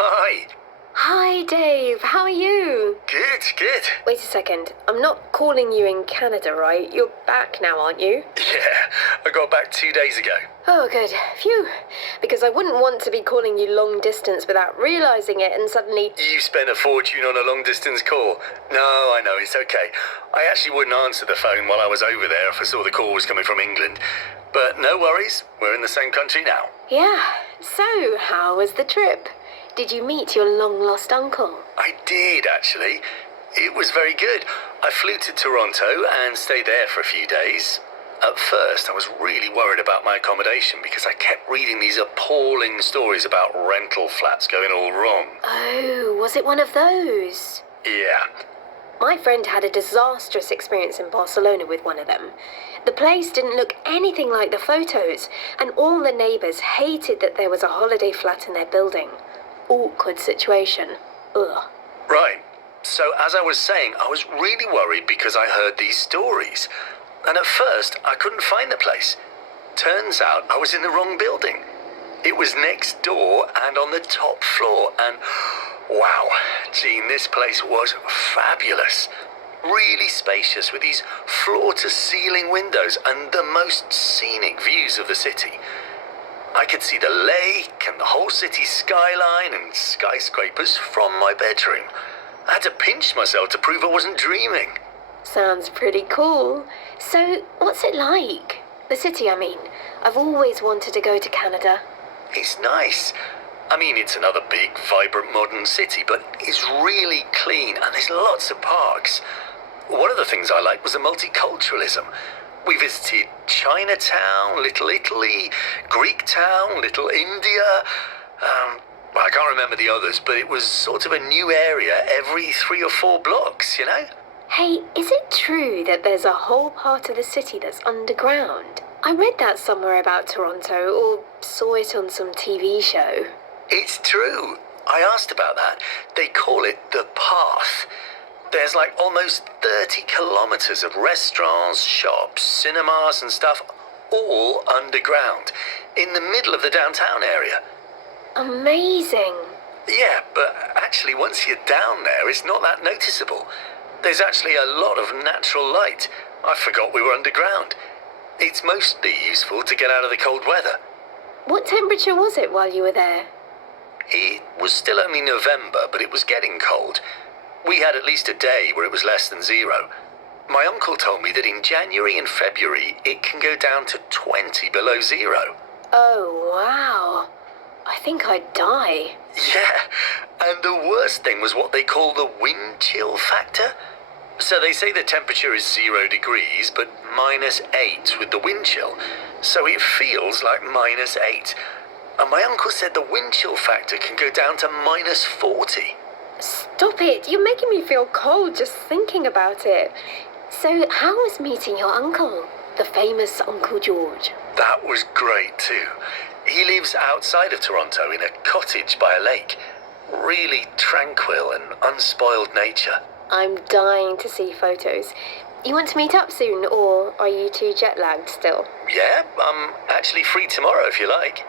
Hi. Hi, Dave. How are you? Good. Wait a second. I'm not calling you in Canada, right? You're back now, aren't you? Yeah, I got back 2 days ago. Oh, good. Phew. Because I wouldn't want to be calling you long distance without realizing it and suddenly... You spent a fortune on a long-distance call. No, I know, it's okay. I actually wouldn't answer the phone while I was over there if I saw the call was coming from England. But no worries, we're in the same country now. Yeah. So, how was the trip? Did you meet your long-lost uncle? I did, actually. It was very good. I flew to Toronto and stayed there for a few days. At first, I was really worried about my accommodation because I kept reading these appalling stories about rental flats going all wrong. Oh, was it one of those? Yeah. My friend had a disastrous experience in Barcelona with one of them. The place didn't look anything like the photos, and all the neighbours hated that there was a holiday flat in their building. Awkward situation. Ugh. Right. So as I was saying, I was really worried because I heard these stories. And at first, I couldn't find the place. Turns out I was in the wrong building. It was next door and on the top floor. And wow, Jean, this place was fabulous. Really spacious with these floor-to-ceiling windows and the most scenic views of the city. I could see the lake and the whole city skyline and skyscrapers from my bedroom. I had to pinch myself to prove I wasn't dreaming. Sounds pretty cool. So, what's it like? The city, I mean. I've always wanted to go to Canada. It's nice. I mean, it's another big, vibrant modern city, but it's really clean and there's lots of parks. One of the things I liked was the multiculturalism. We visited Chinatown, Little Italy, Greek Town, Little India. Well, I can't remember the others, but it was sort of a new area every 3 or 4 blocks, you know? Hey, is it true that there's a whole part of the city that's underground? I read that somewhere about Toronto, or saw it on some TV show. It's true. I asked about that. They call it the Path. There's like almost 30 kilometers of restaurants, shops, cinemas and stuff, all underground, in the middle of the downtown area. Amazing. Yeah, but actually once you're down there, it's not that noticeable. There's actually a lot of natural light. I forgot we were underground. It's mostly useful to get out of the cold weather. What temperature was it while you were there? It was still only November, but it was getting cold. We had at least a day where it was less than 0. My uncle told me that in January and February, it can go down to 20 below 0. Oh, wow. I think I'd die. Yeah, and the worst thing was what they call the wind chill factor. So they say the temperature is 0 degrees, but -8 with the wind chill. So it feels like -8. And my uncle said the wind chill factor can go down to -40. Stop it. You're making me feel cold just thinking about it. So how was meeting your uncle, the famous Uncle George? That was great too. He lives outside of Toronto in a cottage by a lake. Really tranquil and unspoiled nature. I'm dying to see photos. You want to meet up soon, or are you too jet-lagged still? Yeah, I'm actually free tomorrow if you like.